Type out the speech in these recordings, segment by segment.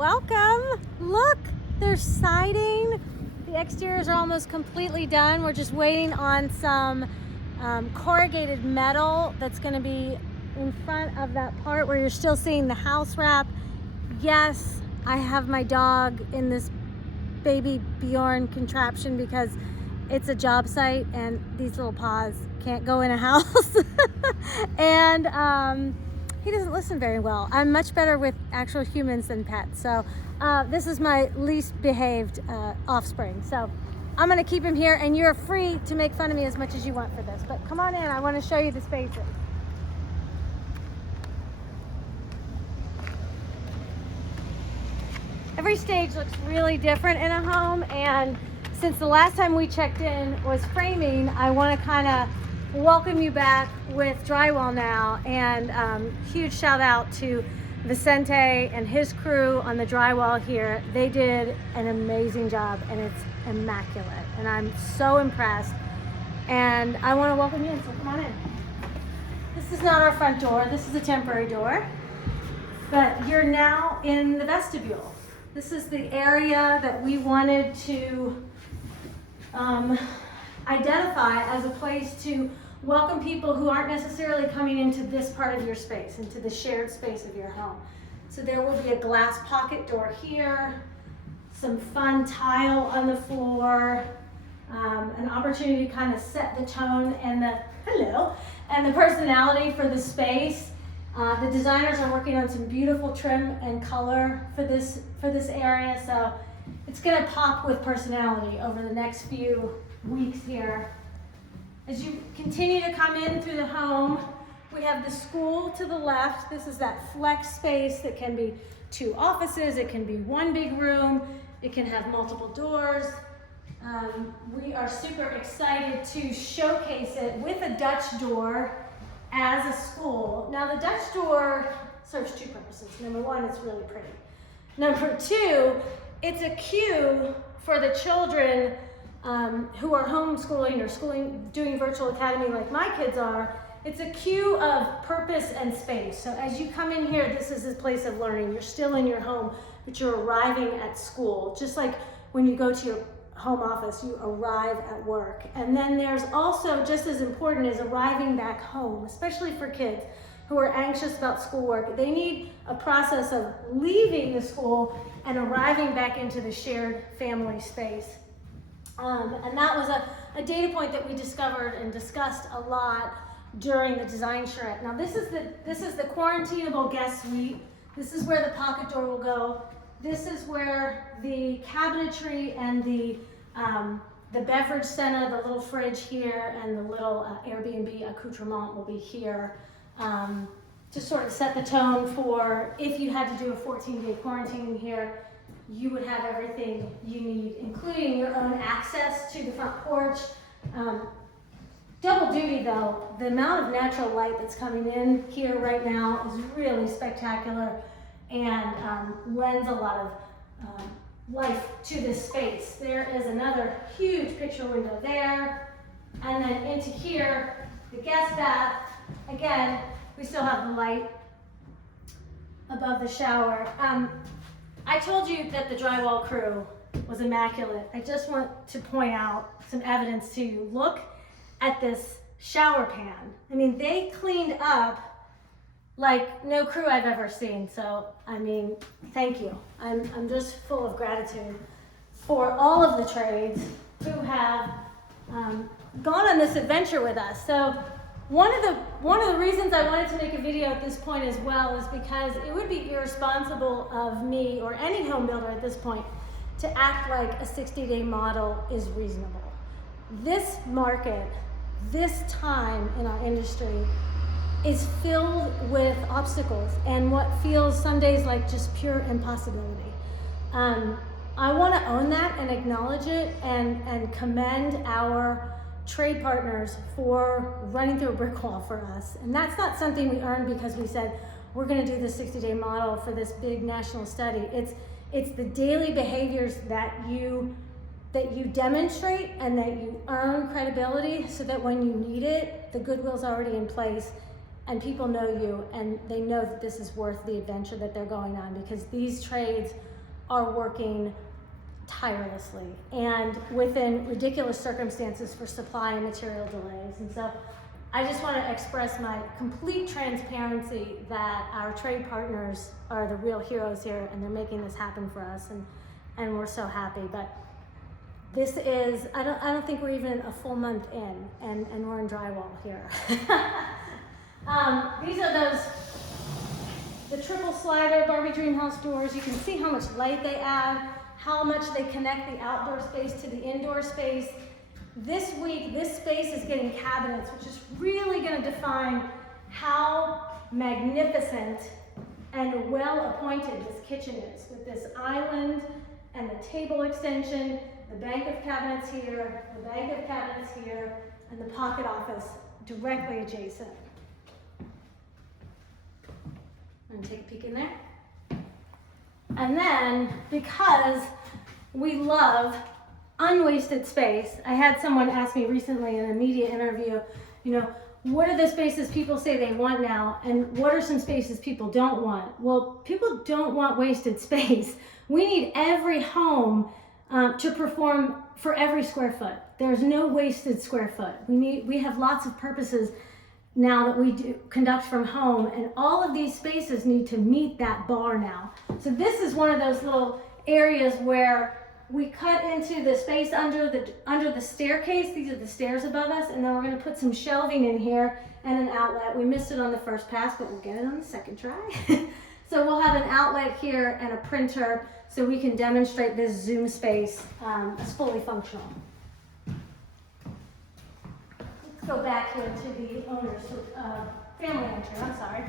Welcome. Look, there's siding. The exteriors are almost completely done. We're just waiting on some corrugated metal that's going to be in front of that part where you're still seeing the house wrap. Yes, I have my dog in this baby Bjorn contraption because it's a job site and these little paws can't go in a house. And he doesn't listen very well. I'm much better with actual humans than pets. So this is my least behaved offspring. So I'm gonna keep him here, and you're free to make fun of me as much as you want for this. But come on in, I wanna show you the spaces. Every stage looks really different in a home, and since the last time we checked in was framing, I wanna kinda welcome you back with drywall now, and huge shout out to Vicente and his crew on the drywall here. They did an amazing job and it's immaculate, and I'm so impressed, and I want to welcome you in, so come on in. This is not our front door, this is a temporary door, but you're now in the vestibule. This is the area that we wanted to identify as a place to welcome people who aren't necessarily coming into this part of your space, into the shared space of your home. So there will be a glass pocket door here, some fun tile on the floor, an opportunity to kind of set the tone and the personality for the space. The designers are working on some beautiful trim and color for this area, so it's going to pop with personality over the next few weeks here. As you continue to come in through the home, we have the school to the left. This is that flex space that can be 2 offices, it can be 1 big room, it can have multiple doors. We are super excited to showcase it with a Dutch door as a school. Now the Dutch door serves 2 purposes. Number 1, it's really pretty. Number 2, it's a cue for the children who are homeschooling or doing virtual academy like my kids are. It's a cue of purpose and space. So as you come in here, this is a place of learning. You're still in your home, but you're arriving at school. Just like when you go to your home office, you arrive at work. And then there's also, just as important, is arriving back home, especially for kids who are anxious about schoolwork. They need a process of leaving the school and arriving back into the shared family space. And that was a data point that we discovered and discussed a lot during the design charrette. Now this is the Quarantinable guest suite. This is where the pocket door will go. This is where the cabinetry and the beverage center, the little fridge here, and the little Airbnb accoutrement will be here to sort of set the tone for if you had to do a 14-day quarantine here. You would have everything you need, including your own access to the front porch. Double duty though, the amount of natural light that's coming in here right now is really spectacular and lends a lot of life to this space. There is another huge picture window there, and then into here, the guest bath. Again, we still have the light above the shower. I told you that the drywall crew was immaculate. I just want to point out some evidence to you. Look at this shower pan. I mean, they cleaned up like no crew I've ever seen. So, I mean, thank you. I'm just full of gratitude for all of the trades who have gone on this adventure with us. So, one of the reasons I wanted to make a video at this point as well is because it would be irresponsible of me or any home builder at this point to act like a 60-day model is reasonable. This market, this time in our industry is filled with obstacles and what feels some days like just pure impossibility. I want to own that and acknowledge it and commend our trade partners for running through a brick wall for us. And that's not something we earned because we said, we're gonna do this 60-day model for this big national study. It's the daily behaviors that you demonstrate and that you earn credibility so that when you need it, the goodwill's already in place and people know you and they know that this is worth the adventure that they're going on, because these trades are working tirelessly and within ridiculous circumstances for supply and material delays. And so I just want to express my complete transparency that our trade partners are the real heroes here, and they're making this happen for us, and we're so happy. But this is, I don't think we're even a full month in, and we're in drywall here. These are the triple slider Barbie Dream House doors. You can see how much light they add, how much they connect the outdoor space to the indoor space. This week, this space is getting cabinets, which is really going to define how magnificent and well appointed this kitchen is, with this island and the table extension, the bank of cabinets here, the bank of cabinets here, and the pocket office directly adjacent. I'm going to take a peek in there. And then, because we love unwasted space, I had someone ask me recently in a media interview, you know, what are the spaces people say they want now, and what are some spaces people don't want? Well, people don't want wasted space. We need every home to perform for every square foot. There's no wasted square foot. We have lots of purposes now that we do conduct from home, and all of these spaces need to meet that bar now. So this is one of those little areas where we cut into the space under the staircase. These are the stairs above us, and then we're going to put some shelving in here and an outlet. We missed it on the first pass, but we'll get it on the second try. So we'll have an outlet here and a printer so we can demonstrate this Zoom space as fully functional. Let's go back here to the owner's family entry. I'm sorry.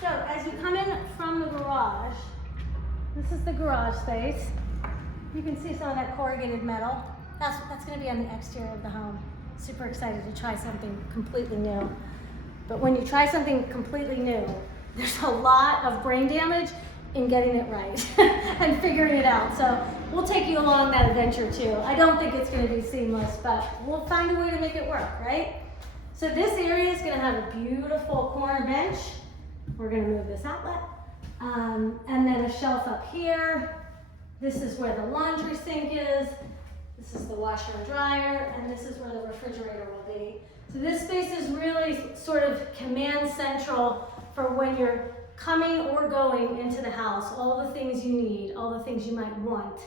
So as you come in from the garage, this is the garage space. You can see some of that corrugated metal. That's going to be on the exterior of the home. Super excited to try something completely new. But when you try something completely new, there's a lot of brain damage in getting it right and figuring it out. So we'll take you along that adventure too. I don't think it's going to be seamless, but we'll find a way to make it work, right? So this area is going to have a beautiful corner bench. We're going to move this outlet. And then a shelf up here. This is where the laundry sink is. This is the washer and dryer, and this is where the refrigerator will be. So this space is really sort of command central for when you're coming or going into the house, all the things you need, all the things you might want.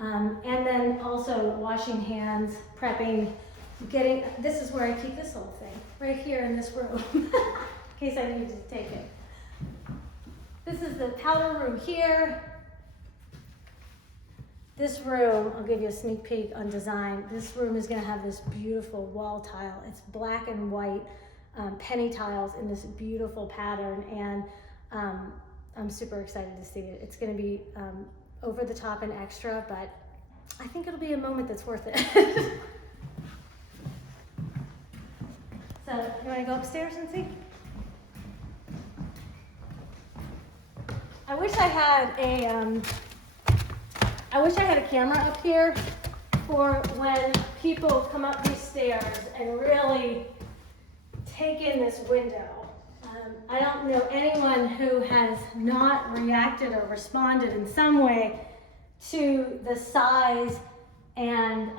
And then also washing hands, prepping, this is where I keep this little thing, right here in this room, in case I need to take it. This is the powder room here. This room, I'll give you a sneak peek on design. This room is going to have this beautiful wall tile. It's black and white penny tiles in this beautiful pattern, and I'm super excited to see it. It's going to be over the top and extra, but I think it'll be a moment that's worth it. So, you want to go upstairs and see? I wish I had a camera up here for when people come up these stairs and really take in this window. I don't know anyone who has not reacted or responded in some way to the size and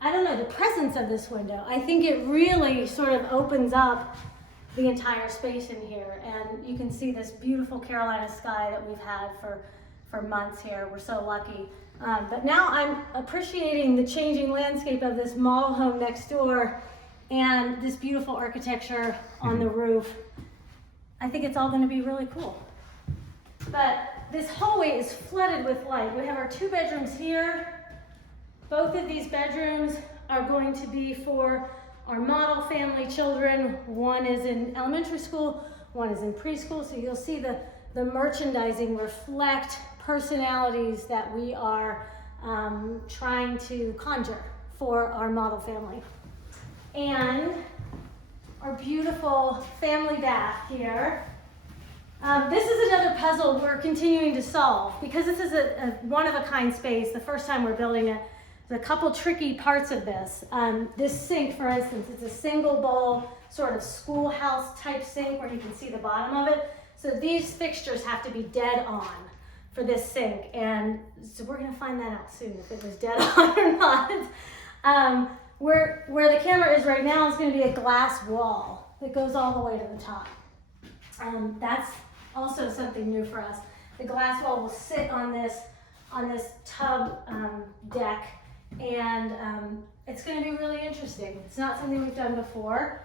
I don't know, the presence of this window. I think it really sort of opens up the entire space in here, and you can see this beautiful Carolina sky that we've had for months here. We're so lucky. But now I'm appreciating the changing landscape of this model home next door and this beautiful architecture on the roof. I think it's all going to be really cool. But this hallway is flooded with light. We have our 2 bedrooms here. Both of these bedrooms are going to be for our model family children. One is in elementary school, one is in preschool. So you'll see the merchandising reflect personalities that we are trying to conjure for our model family. And our beautiful family bath here. This is another puzzle we're continuing to solve because this is a one-of-a-kind space. The first time we're building it, there's a couple tricky parts of this. This sink, for instance, it's a single bowl sort of schoolhouse type sink where you can see the bottom of it. So these fixtures have to be dead on for this sink, and so we're gonna find that out soon if it was dead on or not. Where the camera is right now is gonna be a glass wall that goes all the way to the top. That's also something new for us. The glass wall will sit on this tub deck, and it's gonna be really interesting. It's not something we've done before.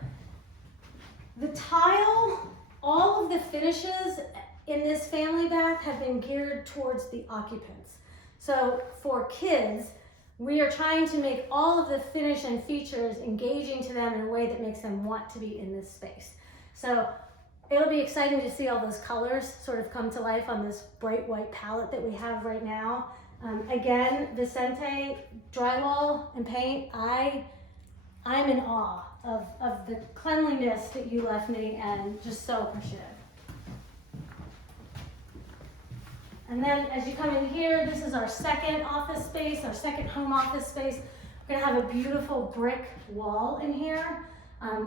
The tile, all of the finishes in this family bath have been geared towards the occupants. So for kids, we are trying to make all of the finish and features engaging to them in a way that makes them want to be in this space. So it'll be exciting to see all those colors sort of come to life on this bright white palette that we have right now. Again, Vicente, drywall and paint, I'm in awe of the cleanliness that you left me, and just so appreciative. And then as you come in here, this is our second office space, our second home office space. We're gonna have a beautiful brick wall in here.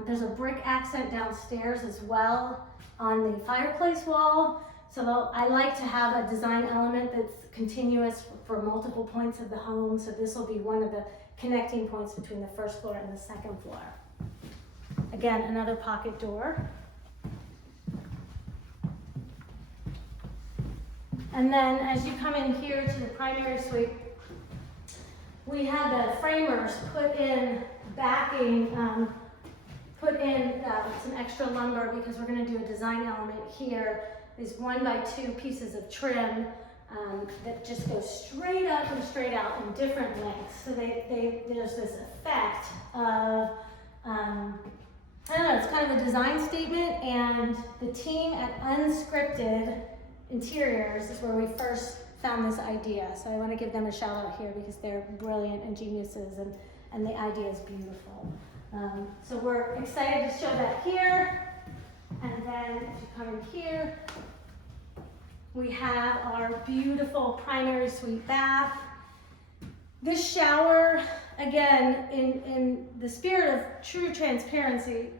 There's a brick accent downstairs as well on the fireplace wall. So I like to have a design element that's continuous for multiple points of the home. So this will be one of the connecting points between the first floor and the second floor. Again, another pocket door. And then as you come in here to the primary suite, we had the framers put in backing, some extra lumber because we're going to do a design element here. These 1x2 pieces of trim that just go straight up and straight out in different lengths. So there's this effect of, I don't know, it's kind of a design statement, and the team at Unscripted Interiors is where we first found this idea. So I want to give them a shout out here because they're brilliant and geniuses, and the idea is beautiful. So we're excited to show that here. And then if you come in here, we have our beautiful primary suite bath. This shower, again, in the spirit of true transparency,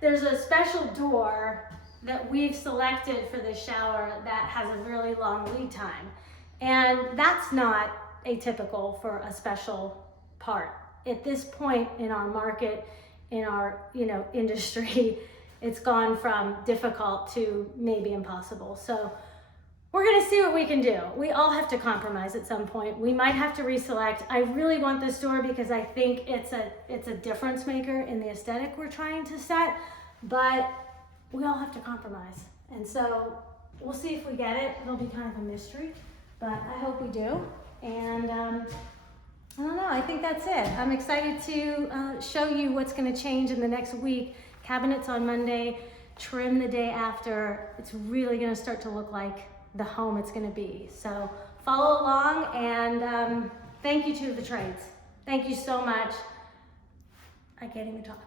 there's a special door that we've selected for this shower that has a really long lead time. And that's not atypical for a special part. At this point in our market, in our industry, it's gone from difficult to maybe impossible. So we're gonna see what we can do. We all have to compromise at some point. We might have to reselect. I really want this door because I think it's a difference maker in the aesthetic we're trying to set, but we all have to compromise. And so we'll see if we get it. It'll be kind of a mystery, but I hope we do. And I don't know, I think that's it. I'm excited to show you what's gonna change in the next week. Cabinets on Monday, trim the day after. It's really gonna start to look like the home it's gonna be. So follow along, and thank you to the trades. Thank you so much. I can't even talk.